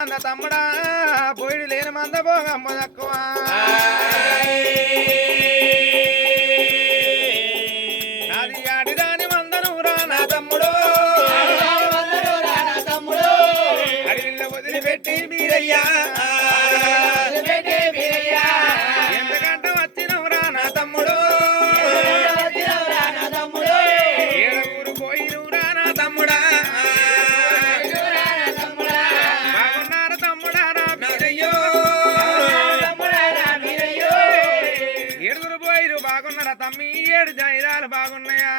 అంద తమ్ముడా పోయిడు లేని మంద భోగమ్మ తక్కువ. నాది నా వదిలిపెట్టి మీరయ్యా. బాగున్నారా తమ్మి? ఏడు జైరాలు బాగున్నాయా?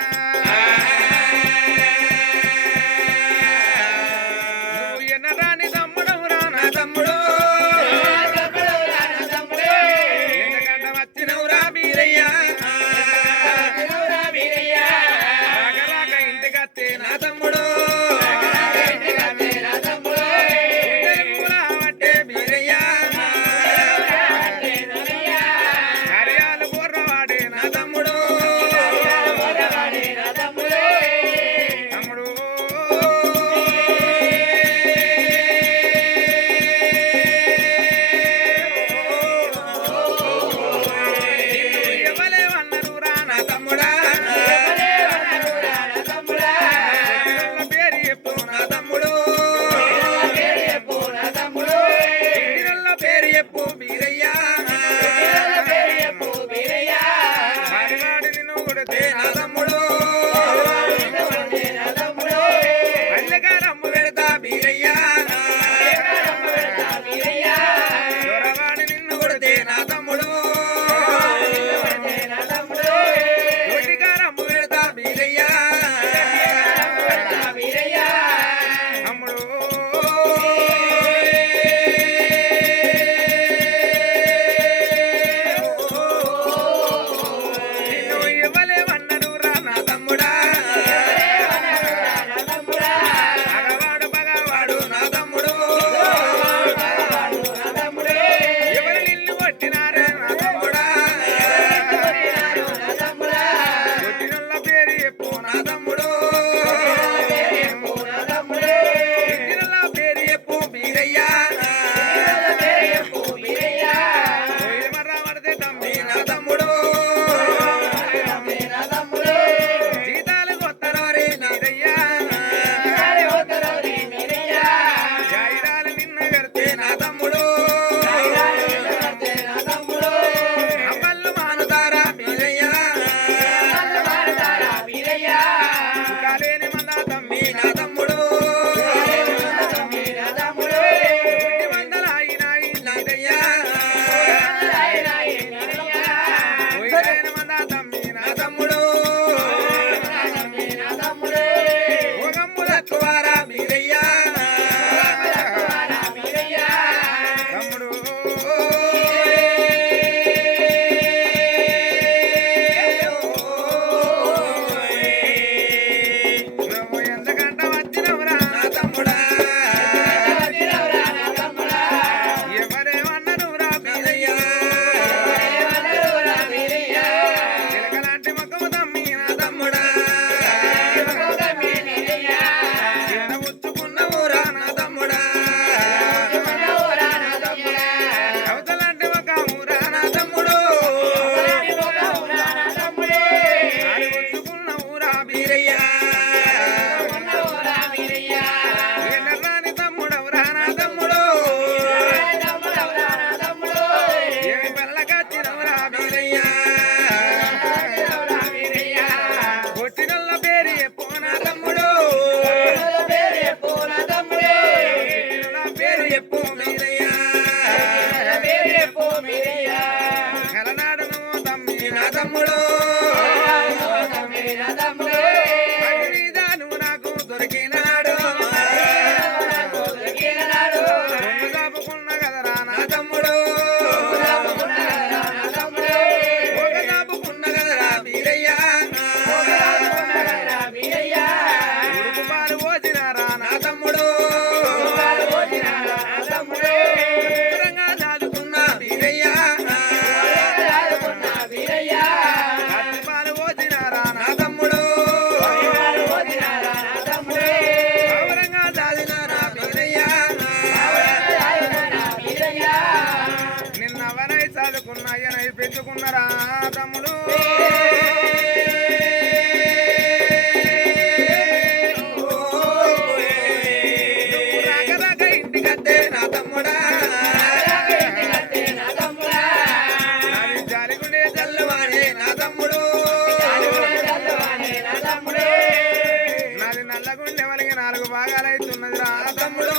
నల్లగుండె వలిగి నాలుగు భాగాలైతున్నది రా తమ్ముడు తమ్ముడా.